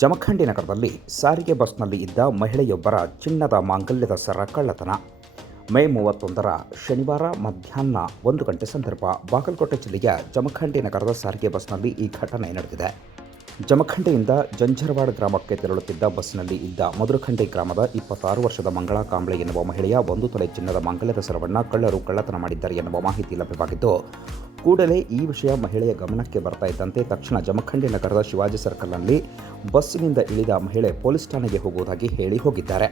ಜಮಖಂಡಿ ನಗರದಲ್ಲಿ ಸಾರಿಗೆ ಬಸ್ನಲ್ಲಿ ಇದ್ದ ಮಹಿಳೆಯೊಬ್ಬರ ಚಿನ್ನದ ಮಾಂಗಲ್ಯದ ಸರ ಕಳ್ಳತನ. ಮೇ 31ರ ಶನಿವಾರ ಮಧ್ಯಾಹ್ನ 1 ಗಂಟೆ ಸಂದರ್ಭ ಬಾಗಲಕೋಟೆ ಜಿಲ್ಲೆಯ ಜಮಖಂಡಿ ನಗರದ ಸಾರಿಗೆ ಬಸ್ನಲ್ಲಿ ಈ ಘಟನೆ ನಡೆದಿದೆ. ಜಮಖಂಡಿಯಿಂದ ಜಂಜರವಾಡ ಗ್ರಾಮಕ್ಕೆ ತೆರಳುತ್ತಿದ್ದ ಬಸ್ಸಿನಲ್ಲಿ ಇದ್ದ ಮಧುರಖಂಡಿ ಗ್ರಾಮದ 26 ವರ್ಷದ ಮಂಗಳಾ ಕಾಂಬ್ಳೆ ಎನ್ನುವ ಮಹಿಳೆಯ 1 ತೊಲೆ ಚಿನ್ನದ ಮಾಂಗಲ್ಯದ ಸರವನ್ನು ಕಳ್ಳರು ಕಳ್ಳತನ ಮಾಡಿದ್ದಾರೆ ಎನ್ನುವ ಮಾಹಿತಿ ಲಭ್ಯವಾಗಿದ್ದು, ಕೂಡಲೇ ಈ ವಿಷಯ ಮಹಿಳೆಯ ಗಮನಕ್ಕೆ ಬರ್ತಾ ಇದ್ದಂತೆ ತಕ್ಷಣ ಜಮಖಂಡಿ ನಗರದ ಶಿವಾಜಿ ಸರ್ಕಲ್ನಲ್ಲಿ ಬಸ್ಸಿನಿಂದ ಇಳಿದ ಮಹಿಳೆ ಪೊಲೀಸ್ ಠಾಣೆಗೆ ಹೋಗುವುದಾಗಿ ಹೇಳಿ ಹೋಗಿದ್ದಾರೆ.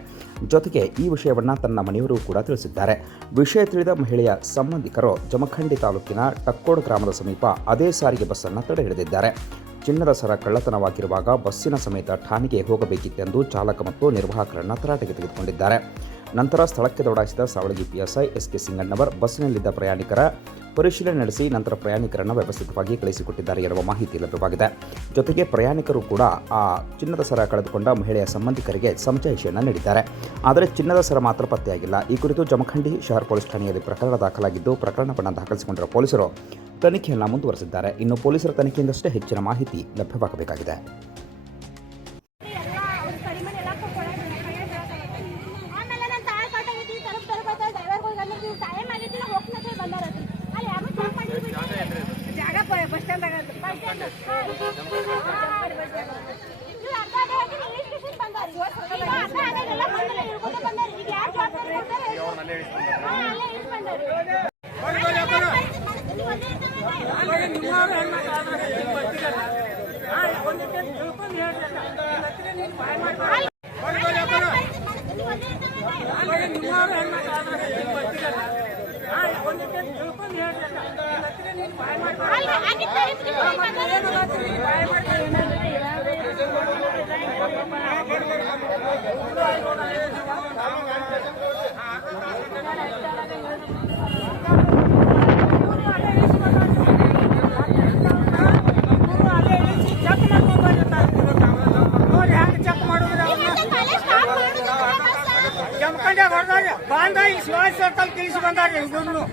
ಜೊತೆಗೆ ಈ ವಿಷಯವನ್ನು ತನ್ನ ಮನೆಯವರು ಕೂಡ ತಿಳಿಸಿದ್ದಾರೆ. ವಿಷಯ ತಿಳಿದ ಮಹಿಳೆಯ ಸಂಬಂಧಿಕರು ಜಮಖಂಡಿ ತಾಲೂಕಿನ ಟಕ್ಕೋಡ್ ಗ್ರಾಮದ ಸಮೀಪ ಅದೇ ಸಾರಿಗೆ ಬಸ್ಸನ್ನು ತಡೆ ಹಿಡಿದಿದ್ದಾರೆ. ಚಿನ್ನದ ಸರ ಕಳ್ಳತನವಾಗಿರುವಾಗ ಬಸ್ಸಿನ ಸಮೇತ ಠಾಣೆಗೆ ಹೋಗಬೇಕಿತ್ತೆಂದು ಚಾಲಕ ಮತ್ತು ನಿರ್ವಾಹಕರನ್ನು ತರಾಟೆಗೆ ತೆಗೆದುಕೊಂಡಿದ್ದಾರೆ. ನಂತರ ಸ್ಥಳಕ್ಕೆ ದೌಡಾಯಿಸಿದ ಸಾವಳಗಿ ಪಿಎಸ್ಐ ಎಸ್.ಕೆ. ಸಿಂಗಣ್ಣವರ್ ಬಸ್ಸಿನಲ್ಲಿದ್ದ ಪ್ರಯಾಣಿಕರ ಪರಿಶೀಲನೆ ನಡೆಸಿ ನಂತರ ಪ್ರಯಾಣಿಕರನ್ನು ವ್ಯವಸ್ಥಿತವಾಗಿ ಕಳಿಸಿಕೊಟ್ಟಿದ್ದಾರೆ ಎನ್ನುವ ಮಾಹಿತಿ ಲಭ್ಯವಾಗಿದೆ. ಜೊತೆಗೆ ಪ್ರಯಾಣಿಕರು ಕೂಡ ಆ ಚಿನ್ನದ ಸರ ಕಳೆದುಕೊಂಡ ಮಹಿಳೆಯ ಸಂಬಂಧಿಕರಿಗೆ ಸಮಜಾಯಿಷಿಯನ್ನು ನೀಡಿದ್ದಾರೆ. ಆದರೆ ಚಿನ್ನದ ಸರ ಮಾತ್ರ ಪತ್ತೆಯಾಗಿಲ್ಲ. ಈ ಕುರಿತು ಜಮಖಂಡಿ ಶಹರ್ ಪೊಲೀಸ್ ಠಾಣೆಯಲ್ಲಿ ಪ್ರಕರಣ ದಾಖಲಾಗಿದ್ದು, ಪ್ರಕರಣವನ್ನು ದಾಖಲಿಸಿಕೊಂಡಿರುವ ಪೊಲೀಸರು ತನಿಖೆಯನ್ನು ಮುಂದುವರೆಸಿದ್ದಾರೆ. ಇನ್ನು ಪೊಲೀಸರ ತನಿಖೆಯಿಂದಷ್ಟೇ ಹೆಚ್ಚಿನ ಮಾಹಿತಿ ಲಭ್ಯವಾಗಬೇಕಾಗಿದೆ. ಶಿವಾಜಿ ಸರ್ಕಲ್ ತಿಳಿಸಿ ಬಂದಾರೆ. ಇದನ್ನು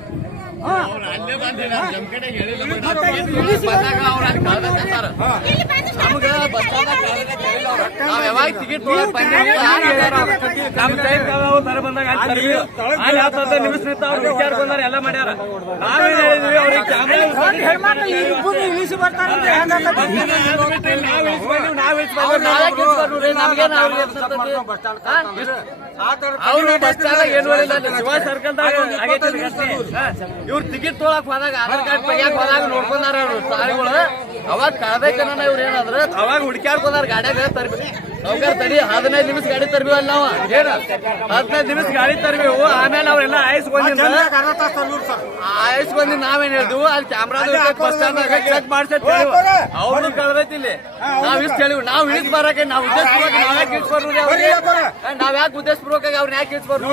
ಎಲ್ಲ ಮಾಡ್ಯಾರ. ಇಳಿಸಿ ಬರ್ತಾರೆ. ಅವ್ರು ಬಸ್ ಚಾಲಕ ಏನ್ ಮಾಡಿಲ್ಲ, ಶಿವಾಜಿ ಸರ್ಕಲ್ದಾಗ ಇವ್ರು ಟಿಕೆಟ್ ತೊಗೊಳಕ್ ಹೋದಾಗ ಆಧಾರ್ ಕಾರ್ಡ್ ತೆಗಿಯಕ್ ಹೋದಾಗ ನೋಡ್ಕೊಂಡಾರ ಅವ್ರು ಸಾರಿಗಳು. ಅವಾಗ ಕಳ್ಬೇಕನ್ನ ಇವ್ರು ಏನಾದ್ರ ಅವಾಗ ಹುಡುಕ್ಯಾಡ್ಕೊಂಡಾರ ಗಾಡ್ಯಾಗ ತರ್ಬೇಕು. ಅವ್ರ ತಡಿ 15 ನಿಮಿಷ ಗಾಡಿ ತರ್ಬೇವಲ್ಲ ನಾವು. ಏನ 15 ನಿಮಿಷ ಗಾಡಿ ತರ್ಬೇವು. ಆಮೇಲೆ ಅವ್ರೆಲ್ಲ ಆಯ್ಸ್ಕೊಂಡ್ ನಾವೇನ್ ಹೇಳಿದ್ವು, ಅಲ್ಲಿ ಕ್ಯಾಮ್ರಾ ಬಸ್ ಸ್ಟಾಂಡ್ ಚೆಕ್ ಮಾಡ್ಸೇಳಿ ಅವ್ರು ಕಳ್ದೈತಿ. ಇಲ್ಲಿ ನಾವ್ ಇಷ್ಟ ಹೇಳಿವ್, ನಾವ್ ಇಳಿದ್ ಬರಕ್ಕೆ ನಾವು ಉದ್ದೇಶಪೂರ್ವಕ ನಾವ್ ಯಾಕೆ ಇಳಿಸ್ಬಾರ್ದು ಅವ್ರಿಗೆ? ನಾವ್ ಯಾಕೆ ಉದ್ದೇಶಪೂರ್ವಕ ಅವ್ರನ್ನ ಯಾಕೆ ಇಳಿಸ್ಬಾರ್ದು?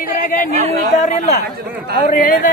ಇದ್ರಾಗ ನೀವು ಇದ್ದಾರಿಲ್ಲ ಅವ್ರು ಹೇಳಿದ